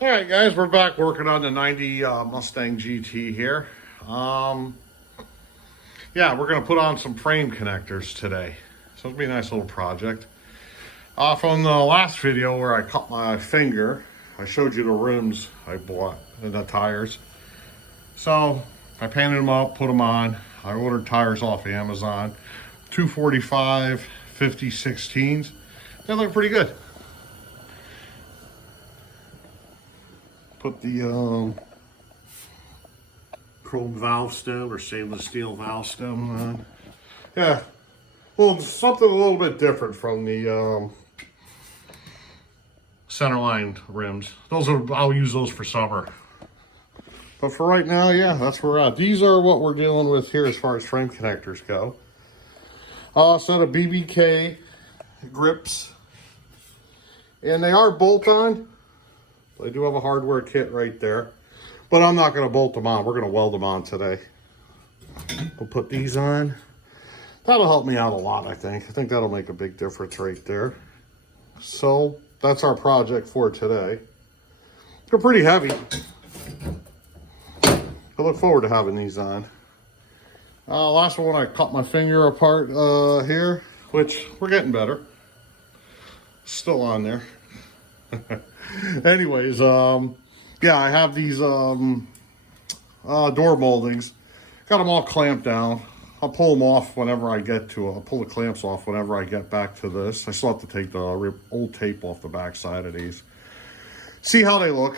All right, guys, we're back working on the 90 Mustang GT here. Yeah, we're going to put on some frame connectors today. So it'll be a nice little project. From the last video where I cut my finger, I showed you the rims I bought and the tires. So I painted them up, put them on. I ordered tires off Amazon. 245 50/16s. They look pretty good. Put the chrome valve stem or stainless steel valve stem on. Yeah, well, something a little bit different from the centerline rims. I'll use those for summer. But for right now, yeah, that's where we're at. These are what we're dealing with here as far as frame connectors go. Set of Bbk Gripps, and they are bolt-on. They do have a hardware kit right there, but I'm not going to bolt them on. We're going to weld them on today. We'll put these on. That'll help me out a lot, I think. I think that'll make a big difference right there. So that's our project for today. They're pretty heavy. I look forward to having these on. Last one, I cut my finger apart here, which we're getting better. Still on there. Anyways, yeah, I have these door moldings. Got them all clamped down. I'll pull them off whenever I get to it. I'll pull the clamps off whenever I get back to this. I still have to take the old tape off the back side of these. See how they look.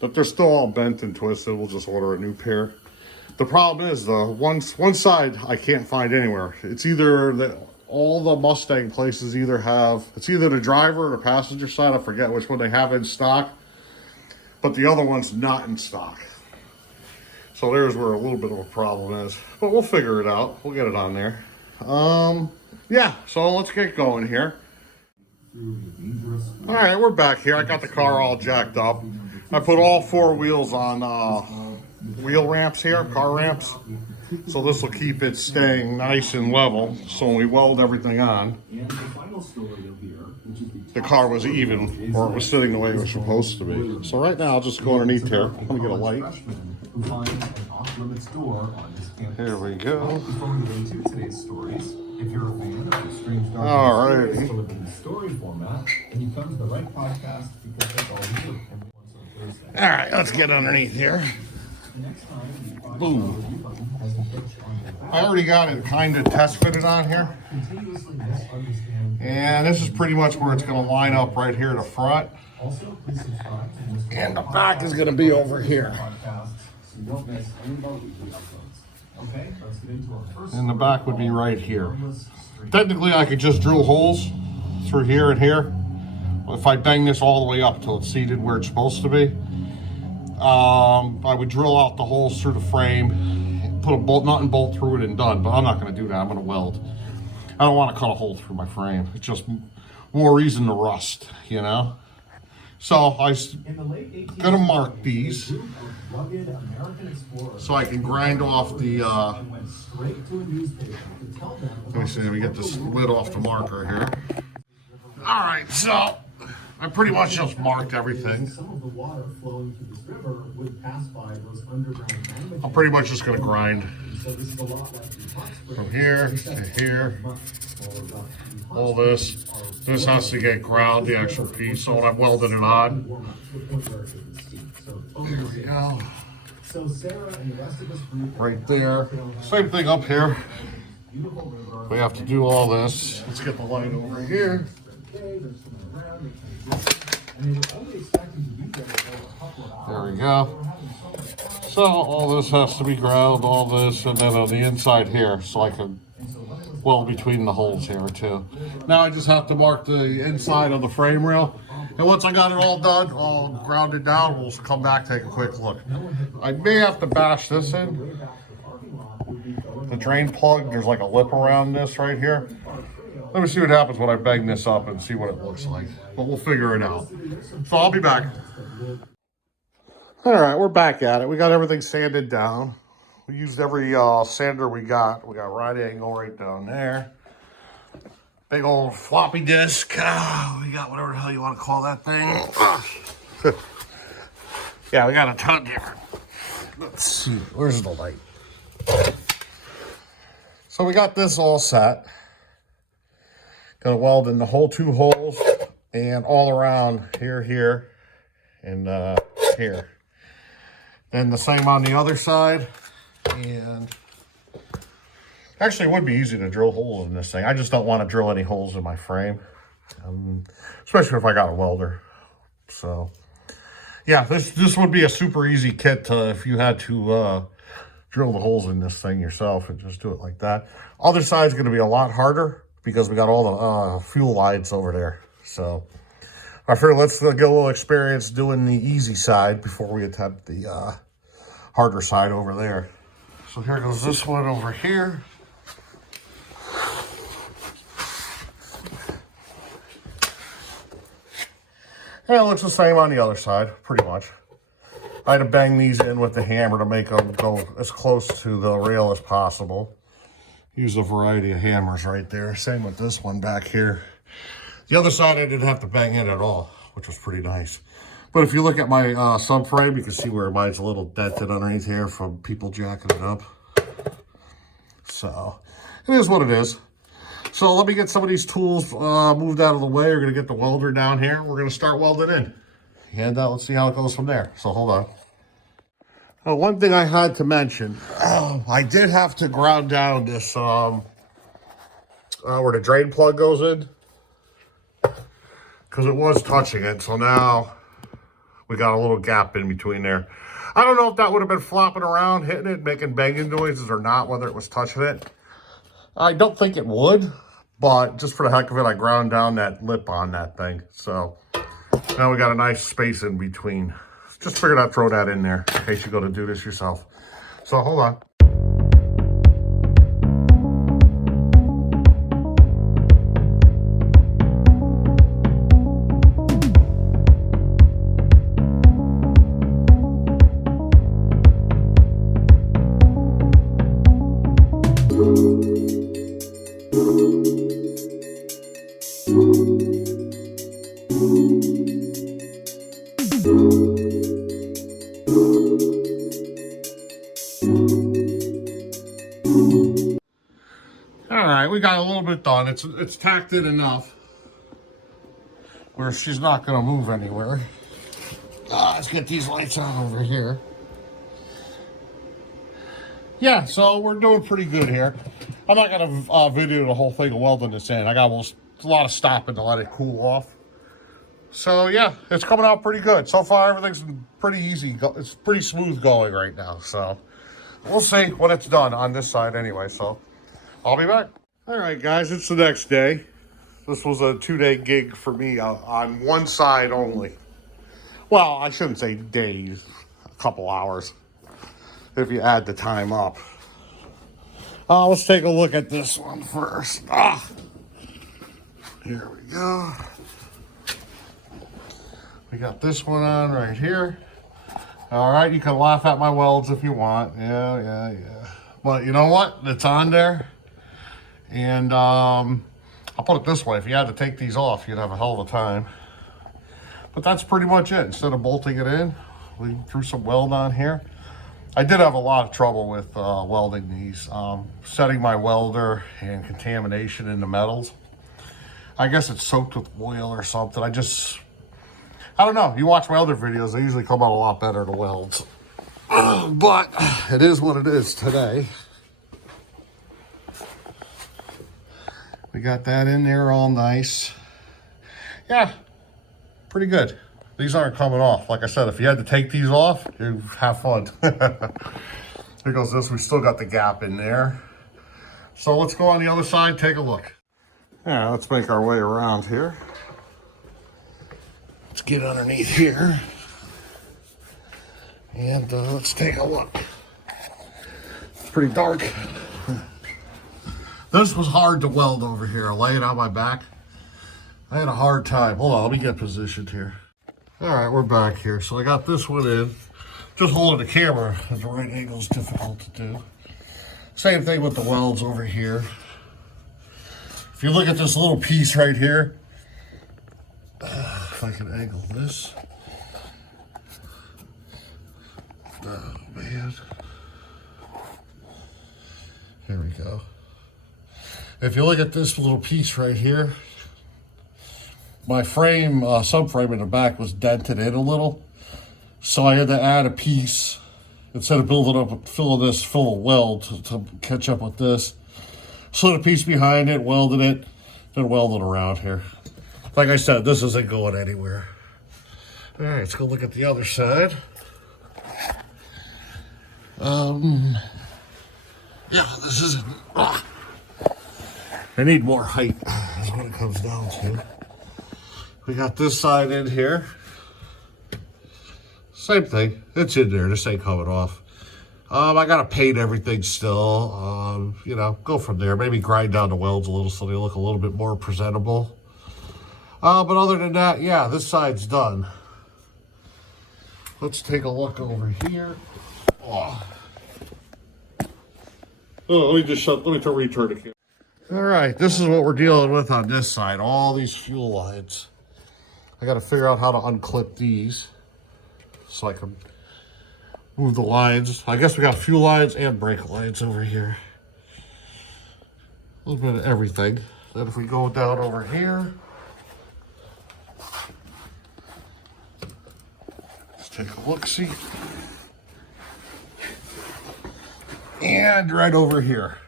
But they're still all bent and twisted. We'll just order a new pair. The problem is the one side I can't find anywhere. It's either that all the Mustang places either have, it's either the driver or the passenger side. I forget which one they have in stock, but the other one's not in stock. So there's where a little bit of a problem is, but we'll figure it out. We'll get it on there. Yeah, so let's get going here. All right, we're back here. I got the car all jacked up. I put all four wheels on wheel ramps here, car ramps. So this will keep it staying nice and level. So when we weld everything on, the car was even, or it was sitting the way it was supposed to be. So right now I'll just go underneath here. Let me get a light. Here we go. All right. All right, let's get underneath here. Boom. I already got it kind of test fitted on here. And this is pretty much where it's going to line up right here to front. And the back is going to be over here. And the back would be right here. Technically, I could just drill holes through here and here. If I bang this all the way up till it's seated where it's supposed to be, I would drill out the holes through the frame, put a nut and bolt through it and done, but I'm not going to do that. I'm going to weld. I don't want to cut a hole through my frame. It's just more reason to rust, you know? So I'm going to mark these so I can grind off the, let me see, let me get this lid off the marker here. All right, so I pretty much just marked everything. I'm pretty much just going to grind from here to here. All this. This has to get ground, the actual piece, so when I'm welding it on. There we go. Right there. Same thing up here. We have to do all this. Let's get the light over here. There we go. So all this has to be ground, all this, and then on the inside here, so I can weld between the holes here too. Now I just have to mark the inside of the frame rail. And once I got it all done, all grounded down, we'll come back, take a quick look. I may have to bash this in. The drain plug, there's like a lip around this right here. Let me see what happens when I bang this up and see what it looks like. But we'll figure it out. So I'll be back. All right, we're back at it. We got everything sanded down. We used every sander we got. We got right angle right down there. Big old floppy disk. We got whatever the hell you want to call that thing. Yeah, we got a ton different. Let's see, where's the light? So we got this all set. Gonna weld in the whole 2 holes and all around here, and here. And the same on the other side. And actually, it would be easy to drill holes in this thing. I just don't want to drill any holes in my frame, especially if I got a welder. So, yeah, this would be a super easy kit if you had to drill the holes in this thing yourself and just do it like that. Other side's going to be a lot harder because we got all the fuel lines over there. So, I figured let's get a little experience doing the easy side before we attempt the harder side over there. So here goes this one over here. And it looks the same on the other side, pretty much. I had to bang these in with the hammer to make them go as close to the rail as possible. Use a variety of hammers right there. Same with this one back here. The other side I didn't have to bang in at all, which was pretty nice. But if you look at my subframe, you can see where mine's a little dented underneath here from people jacking it up. So, it is what it is. So let me get some of these tools moved out of the way. We're going to get the welder down here. We're going to start welding in. And let's see how it goes from there. So hold on. One thing I had to mention, I did have to ground down this, where the drain plug goes in. Because it was touching it. So now we got a little gap in between there. I don't know if that would have been flopping around, hitting it, making banging noises or not, whether it was touching it. I don't think it would, but just for the heck of it, I ground down that lip on that thing. So now we got a nice space in between. Just figured I'd throw that in there in case you go to do this yourself. So hold on. Alright, we got a little bit done. It's tacked in enough where she's not going to move anywhere. Let's get these lights on over here. Yeah, so we're doing pretty good here. I'm not going to video the whole thing of welding this in. I got a lot of stopping to let it cool off. So yeah, it's coming out pretty good. So far, everything's pretty easy. It's pretty smooth going right now. So we'll see when it's done on this side anyway. So I'll be back. All right, guys, it's the next day. This was a 2-day gig for me on one side only. Well, I shouldn't say days, a couple hours, if you add the time up. Let's take a look at this one first. Here we go. We got this one on right here. All right, you can laugh at my welds if you want. Yeah. But you know what? It's on there. And I'll put it this way. If you had to take these off, you'd have a hell of a time. But that's pretty much it. Instead of bolting it in, we threw some weld on here. I did have a lot of trouble with welding these. Setting my welder and contamination in the metals. I guess it's soaked with oil or something. I don't know. You watch my other videos, they usually come out a lot better to welds. But it is what it is today. We got that in there all nice. Yeah, pretty good. These aren't coming off. Like I said, if you had to take these off, you'd have fun. Here goes this. We still got the gap in there. So let's go on the other side, take a look. Yeah, let's make our way around here. Let's get underneath here. And let's take a look. It's pretty dark. This was hard to weld over here. Lay it on my back. I had a hard time. Hold on, let me get positioned here. All right, we're back here. So I got this one in. Just holding the camera at the right angle is difficult to do. Same thing with the welds over here. If you look at this little piece right here, if I can angle this, Oh, man. Here we go. If you look at this little piece right here, my frame, subframe in the back was dented in a little. So I had to add a piece. Instead of building up, filling this full of weld to catch up with this. Slid a piece behind it, welded it, then welded around here. Like I said, this isn't going anywhere. All right, let's go look at the other side. Yeah, this isn't. I need more height. Is what it comes down to. We got this side in here. Same thing. It's in there. This ain't coming off. I gotta paint everything still. You know, go from there. Maybe grind down the welds a little so they look a little bit more presentable. But other than that, yeah, this side's done. Let's take a look over here. Oh, let me return the camera. All right, this is what we're dealing with on this side. All these fuel lines. I got to figure out how to unclip these so I can move the lines. I guess we got fuel lines and brake lines over here. A little bit of everything. Then if we go down over here, let's take a look-see. And right over here.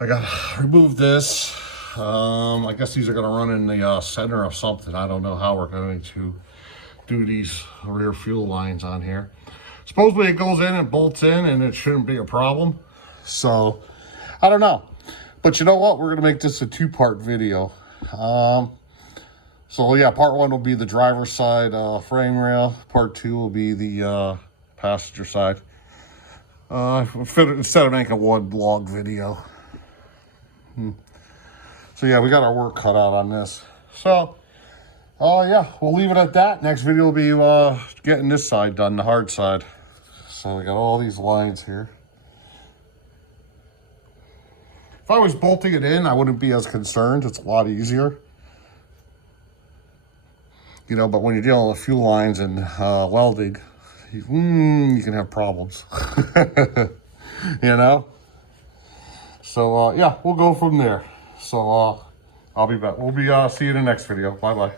I gotta remove this. I guess these are gonna run in the center of something. I don't know how we're going to do these rear fuel lines on here. Supposedly it goes in and bolts in and it shouldn't be a problem. So, I don't know. But you know what? We're gonna make this a two-part video. So yeah, part one will be the driver's side frame rail. Part two will be the passenger side. Instead of making one long video. So yeah, we got our work cut out on this. So, yeah, we'll leave it at that. Next video will be getting this side done, the hard side. So we got all these lines here. If I was bolting it in, I wouldn't be as concerned. It's a lot easier. You know, but when you're dealing with fuel lines and welding, you can have problems. You know? So, yeah, we'll go from there. So, I'll be back. We'll be, see you in the next video. Bye-bye.